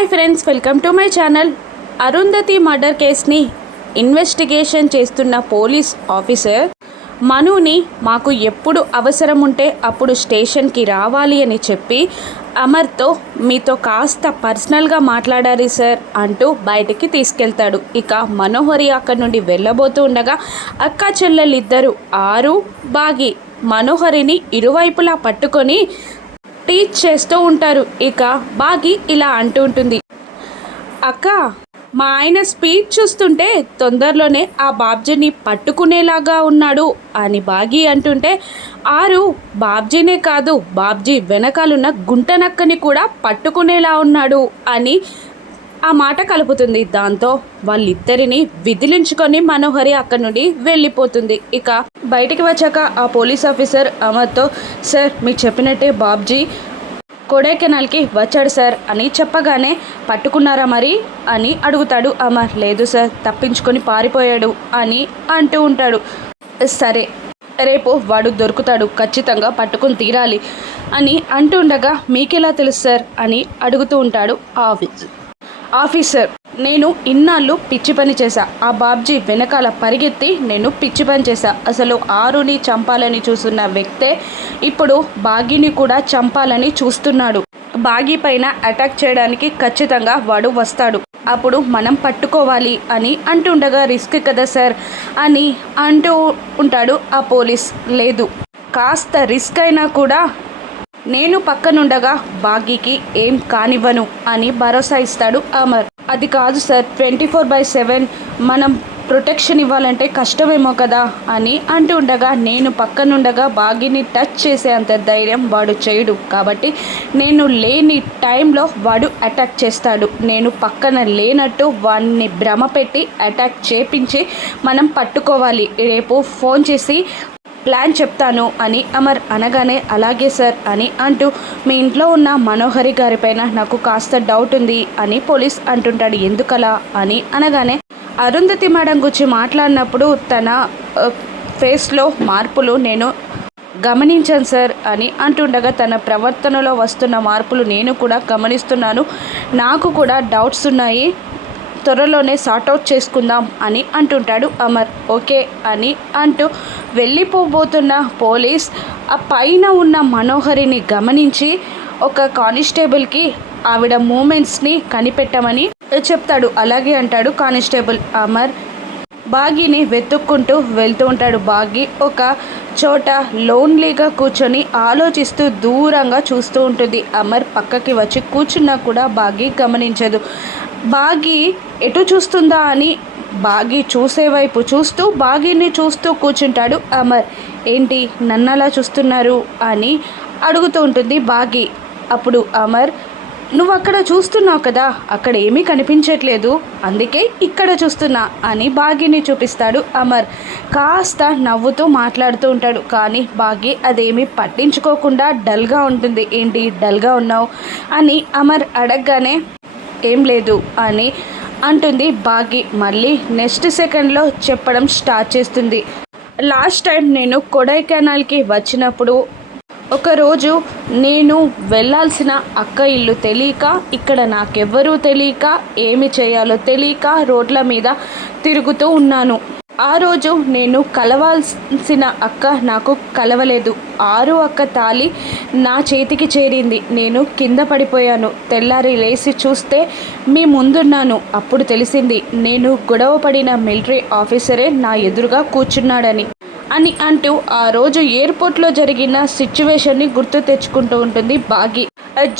Hi friends, welcome to my channel. Arundhati murder కేస్ని investigation చేస్తున్న police officer మనుని మాకు ఎప్పుడు అవసరం ఉంటే అప్పుడు స్టేషన్కి రావాలి అని చెప్పి అమర్తో మీతో కాస్త పర్సనల్గా మాట్లాడాలి సార్ అంటూ బయటికి తీసుకెళ్తాడు. ఇక మనోహరి అక్కడి నుండి వెళ్ళబోతూ ఉండగా అక్క చెల్లెలిద్దరూ ఆరు బాగి మనోహరిని ఇరువైపులా పట్టుకొని టీచ్ చేస్తూ ఉంటారు. ఇక బాగి ఇలా అంటూ ఉంటుంది, అక్క మా ఆయన స్పీడ్ చూస్తుంటే తొందరలోనే ఆ బాబ్జీని పట్టుకునేలాగా ఉన్నాడు అని బాగి అంటుంటే, ఆరు బాబ్జీనే కాదు బాబ్జీ వెనకాలన్న గుంటనక్కని కూడా పట్టుకునేలా ఉన్నాడు అని ఆ మాట కలుపుతుంది. దాంతో వాళ్ళిద్దరిని విదిలించుకొని మనోహరి అక్కడి నుండి వెళ్ళిపోతుంది. ఇక బయటికి వచ్చాక ఆ పోలీస్ ఆఫీసర్ అమర్తో, సార్ మీకు చెప్పినట్టే బాబ్జీ కొడైకెనాల్కి వచ్చాడు సార్ అని చెప్పగానే, పట్టుకున్నారా మరి అని అడుగుతాడు అమర్. లేదు సార్, తప్పించుకొని పారిపోయాడు అని అంటూ ఉంటాడు. సరే, రేపు వాడు దొరుకుతాడు, ఖచ్చితంగా పట్టుకుని తీరాలి అని అంటుండగా, మీకెలా తెలుసు సార్ అని అడుగుతూ ఉంటాడు ఆఫీసర్. నేను ఇన్నాళ్ళు పిచ్చి పని చేశా, ఆ బాబ్జీ వెనకాల పరిగెత్తి నేను పిచ్చి పని చేశా. అసలు ఆరుని చంపాలని చూస్తున్న వ్యక్తే ఇప్పుడు బాగిని కూడా చంపాలని చూస్తున్నాడు. బాగి పైన అటాక్ చేయడానికి ఖచ్చితంగా వాడు వస్తాడు, అప్పుడు మనం పట్టుకోవాలి అని అంటుండగా, రిస్క్ కదా సార్ అని అంటూ ఉంటాడు ఆ పోలీస్. లేదు, కాస్త రిస్క్ అయినా కూడా నేను పక్కనుండగా బాగీకి ఏం కానివ్వను అని భరోసా ఇస్తాడు అమర్. అది కాదు సార్, 24/7 మనం ప్రొటెక్షన్ ఇవ్వాలంటే కష్టమేమో కదా అని అంటూ ఉండగా, నేను పక్కనుండగా బాగీని టచ్ చేసే అంత ధైర్యం వాడు చేయడు, కాబట్టి నేను లేని టైంలో వాడు అటాక్ చేస్తాడు. నేను పక్కన లేనట్టు వాడిని భ్రమ పెట్టి అటాక్ చేపించి మనం పట్టుకోవాలి. రేపు ఫోన్ చేసి ప్లాన్ చెప్తాను అని అమర్ అనగానే, అలాగే సార్ అని అంటూ, మీ ఇంట్లో ఉన్న మనోహరి గారిపైన నాకు కాస్త డౌట్ ఉంది అని పోలీస్ అంటుంటాడు. ఎందుకలా అని అనగానే, అరుంధతి మేడం గురించి మాట్లాడినప్పుడు తన ఫేస్లో మార్పులు నేను గమనించాను సార్ అని అంటుండగా, తన ప్రవర్తనలో వస్తున్న మార్పులు నేను కూడా గమనిస్తున్నాను, నాకు కూడా డౌట్స్ ఉన్నాయి, త్వరలోనే సార్ట్అవుట్ చేసుకుందాం అని అంటుంటాడు అమర్. ఓకే అని అంటూ వెళ్ళిపోబోతున్న పోలీస్ ఆ పైన ఉన్న మనోహరిని గమనించి ఒక కానిస్టేబుల్కి ఆవిడ మూమెంట్స్ని కనిపెట్టమని చెప్తాడు. అలాగే అంటాడు కానిస్టేబుల్. అమర్ బాగీని వెతుక్కుంటూ వెళ్తూ ఉంటాడు. బాగి ఒక చోట లోన్లీగా కూర్చొని ఆలోచిస్తూ దూరంగా చూస్తూ ఉంటుంది. అమర్ పక్కకి వచ్చి కూర్చున్నా కూడా బాగి గమనించదు. బాగి ఎటు చూస్తుందా అని బాగి చూసే వైపు చూస్తూ బాగిని చూస్తూ కూర్చుంటాడు అమర్. ఏంటి నన్నలా చూస్తున్నారు అని అడుగుతూ ఉంటుంది బాగి. అప్పుడు అమర్, నువ్వు అక్కడ చూస్తున్నావు కదా, అక్కడ ఏమీ కనిపించట్లేదు, అందుకే ఇక్కడ చూస్తున్నా అని బాగిని చూపిస్తాడు అమర్. కాస్త నవ్వుతూ మాట్లాడుతూ ఉంటాడు. కానీ బాగి అదేమీ పట్టించుకోకుండా డల్గా ఉంటుంది. ఏంటి డల్గా ఉన్నావు అని అమర్ అడగగానే, ఏం లేదు అని అంటుంది బాగి. మళ్ళీ నెక్స్ట్ సెకండ్లో చెప్పడం స్టార్ట్ చేస్తుంది. లాస్ట్ టైం నేను కొడైకెనాల్కి వచ్చినప్పుడు ఒకరోజు నేను వెళ్ళాల్సిన అక్క ఇల్లు తెలియక, ఇక్కడ నాకెవ్వరూ తెలియక, ఏమి చేయాలో తెలియక రోడ్ల మీద తిరుగుతూ ఉన్నాను. ఆ రోజు నేను కలవాల్సిన అక్క నాకు కలవలేదు. ఆరు అక్క తాళి నా చేతికి చేరింది. నేను కింద పడిపోయాను. తెల్లారి లేచి చూస్తే మీ ముందున్నాను. అప్పుడు తెలిసింది నేను గొడవ పడిన మిలిటరీ ఆఫీసరే నా ఎదురుగా కూర్చున్నాడని అని అంటూ ఆ రోజు ఎయిర్పోర్ట్లో జరిగిన సిచ్యువేషన్ని గుర్తు తెచ్చుకుంటూ ఉంటుంది బాగి.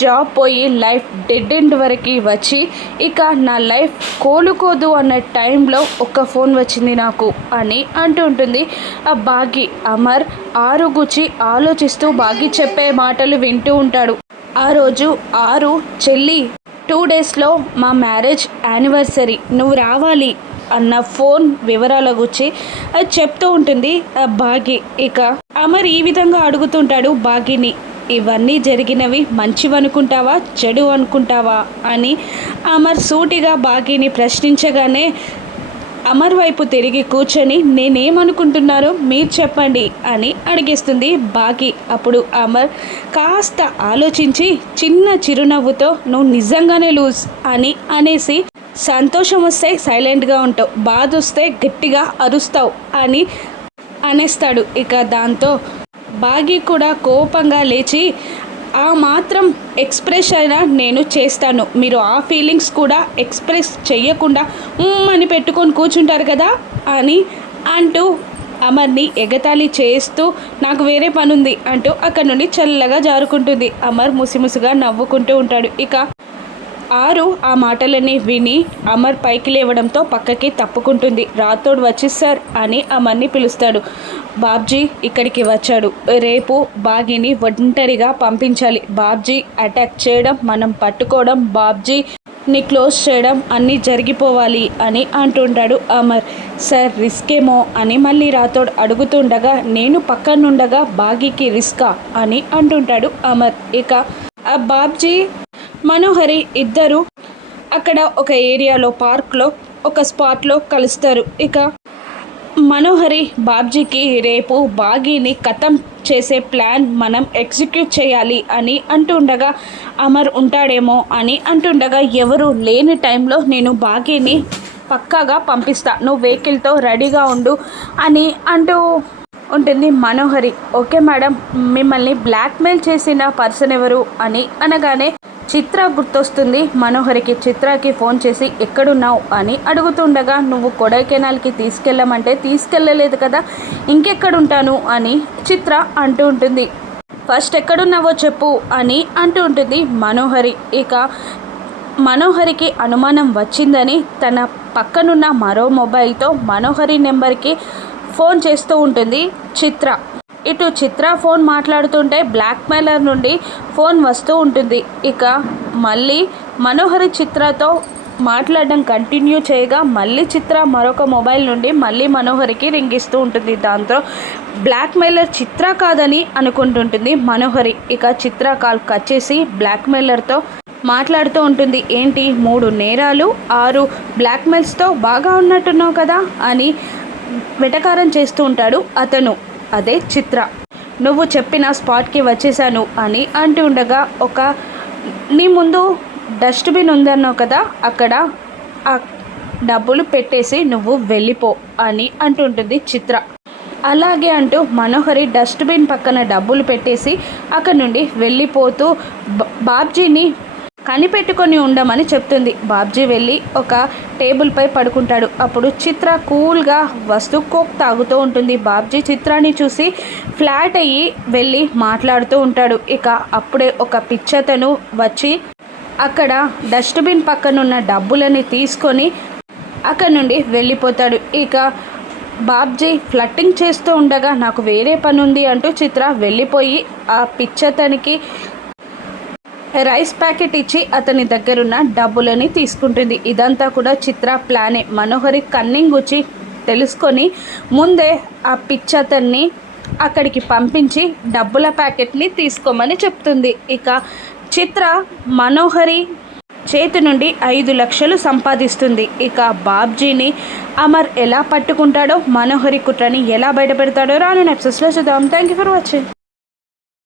జాబ్ పోయి లైఫ్ డెడ్ ఎండ్ వరకు వచ్చి ఇక నా లైఫ్ కోలుకోదు అన్న టైంలో ఒక ఫోన్ వచ్చింది నాకు అని అంటూ ఉంటుంది ఆ బాగి. అమర్ ఆరు గుచ్చి ఆలోచిస్తూ బాగి చెప్పే మాటలు వింటూ ఉంటాడు. ఆ రోజు ఆరు, చెల్లి 2 డేస్లో మా మ్యారేజ్ యానివర్సరీ, నువ్వు రావాలి అన్న ఫోన్ వివరాల గురించి చెప్తూ ఉంటుంది బాగి. ఇక అమర్ ఈ విధంగా అడుగుతుంటాడు బాగిని, ఇవన్నీ జరిగినవి మంచివనుకుంటావా చెడు అనుకుంటావా అని అమర్ సూటిగా బాగిని ప్రశ్నించగానే, అమర్ వైపు తిరిగి కూర్చొని నేనేమనుకుంటున్నారో మీరు చెప్పండి అని అడిగేస్తుంది బాగి. అప్పుడు అమర్ కాస్త ఆలోచించి చిన్న చిరునవ్వుతో నువ్వు నిజంగానే లూజ్ అని అనేసి సంతోషం వస్తే సైలెంట్గా ఉంటావు, బాధ వస్తే గట్టిగా అరుస్తావు అని అనేస్తాడు. ఇక దాంతో బాగి కూడా కోపంగా లేచి ఆ మాత్రం ఎక్స్ప్రెస్ అయినా నేను చేస్తాను, మీరు ఆ ఫీలింగ్స్ కూడా ఎక్స్ప్రెస్ చెయ్యకుండా అని పెట్టుకొని కూర్చుంటారు కదా అని అంటూ అమర్ని ఎగతాళి చేస్తూ నాకు వేరే పని ఉంది అంటూ అక్కడి నుండి చల్లగా జారుకుంటుంది. అమర్ ముసిముసిగా నవ్వుకుంటూ ఉంటాడు. ఇక ఆరు ఆ మాటలని విని అమర్ పైకి లేవడంతో పక్కకి తప్పుకుంటుంది. రాథోడ్ వచ్చి సార్ అని అమర్ని పిలుస్తాడు. బాబ్జీ ఇక్కడికి వచ్చాడు, రేపు బాగిని ఒంటరిగా పంపించాలి, బాబ్జీ అటాక్ చేయడం, మనం పట్టుకోవడం, బాబ్జీని క్లోజ్ చేయడం అన్నీ జరిగిపోవాలి అని అంటుంటాడు అమర్. సార్ రిస్క్ ఏమో అని మళ్ళీ రాథోడ్ అడుగుతుండగా నేను పక్కనుండగా బాగీకి రిస్కా అని అంటుంటాడు అమర్. ఇక ఆ బాబ్జీ మనోహరి ఇద్దరు అక్కడ ఒక ఏరియాలో పార్క్లో ఒక స్పాట్లో కలుస్తారు. ఇక మనోహరి బాబ్జీకి రేపు బాగీని ఖతం చేసే ప్లాన్ మనం ఎగ్జిక్యూట్ చేయాలి అని అంటుండగా అమర్ ఉంటాడేమో అని అంటుండగా ఎవరు లేని టైంలో నేను బాగీని పక్కాగా పంపిస్తా, నువ్వు వెహికల్తో రెడీగా ఉండు అని అంటూ ఉంటుంది మనోహరి. ఓకే మేడం, మిమ్మల్ని బ్లాక్మెయిల్ చేసిన పర్సన్ ఎవరు అని అనగానే చిత్ర గుర్తొస్తుంది మనోహరికి. చిత్రకి ఫోన్ చేసి ఎక్కడున్నావు అని అడుగుతుండగా నువ్వు కొడైకెనాల్కి తీసుకెళ్ళమంటే తీసుకెళ్ళలేదు కదా, ఇంకెక్కడుంటాను అని చిత్ర అంటూ ఉంటుంది. ఫస్ట్ ఎక్కడున్నావో చెప్పు అని అంటూ ఉంటుంది మనోహరి. ఇక మనోహరికి అనుమానం వచ్చిందని తన పక్కనున్న మరో మొబైల్తో మనోహరి నెంబర్కి ఫోన్ చేస్తూ ఉంటుంది చిత్ర. ఇటు చిత్ర ఫోన్ మాట్లాడుతుంటే బ్లాక్మెయిలర్ నుండి ఫోన్ వస్తూ ఉంటుంది. ఇక మళ్ళీ మనోహరి చిత్రతో మాట్లాడడం కంటిన్యూ చేయగా మళ్ళీ చిత్ర మరొక మొబైల్ నుండి మళ్ళీ మనోహరికి రింగ్ ఇస్తూ ఉంటుంది. దాంతో బ్లాక్మెయిలర్ చిత్ర కాదని అనుకుంటుంటుంది మనోహరి. ఇక చిత్ర కాల్ కట్ చేసి బ్లాక్మెయిలర్తో మాట్లాడుతూ ఉంటుంది. ఏంటి 3 నేరాలు 6 బ్లాక్మెయిల్స్తో బాగా ఉన్నట్టున్నావు కదా అని వెటకారం చేస్తూ ఉంటాడు అతను, అదే చిత్ర. నువ్వు చెప్పిన స్పాట్కి వచ్చేసాను అని అంటూ ఉండగా ఒక నీ ముందు డస్ట్బిన్ ఉందన్నావు కదా, అక్కడ ఆ డబ్బులు పెట్టేసి నువ్వు వెళ్ళిపో అని అంటుంటుంది చిత్ర. అలాగే అంటూ మనోహరి డస్ట్బిన్ పక్కన డబ్బులు పెట్టేసి అక్కడ నుండి వెళ్ళిపోతూ బాబ్జీని కనిపెట్టుకొని ఉండమని చెప్తుంది. బాబ్జీ వెళ్ళి ఒక టేబుల్పై పడుకుంటాడు. అప్పుడు చిత్ర కూల్గా వస్తూ కోక్ తాగుతూ ఉంటుంది. బాబ్జీ చిత్రాన్ని చూసి ఫ్లాట్ అయ్యి వెళ్ళి మాట్లాడుతూ ఉంటాడు. ఇక అప్పుడే ఒక పిచ్చతను వచ్చి అక్కడ డస్ట్బిన్ పక్కనున్న డబ్బులని తీసుకొని అక్కడ నుండి వెళ్ళిపోతాడు. ఇక బాబ్జీ ఫ్లట్టింగ్ చేస్తూ ఉండగా నాకు వేరే పని ఉంది అంటూ చిత్ర వెళ్ళిపోయి ఆ పిచ్చతనికి రైస్ ప్యాకెట్ ఇచ్చి అతని దగ్గరున్న డబ్బులని తీసుకుంటుంది. ఇదంతా కూడా చిత్ర ప్లానే. మనోహరి కన్నింగ్ వచ్చి తెలుసుకొని ముందే ఆ పిచ్చతన్ని అక్కడికి పంపించి డబ్బుల ప్యాకెట్ని తీసుకోమని చెప్తుంది. ఇక చిత్ర మనోహరి చేతి నుండి 5 లక్షలు సంపాదిస్తుంది. ఇక బాబ్జీని అమర్ ఎలా పట్టుకుంటాడో, మనోహరి కుట్రని ఎలా బయటపెడతాడో రాను ఎపిసోడ్స్లో చూద్దాం. Thank you for watching.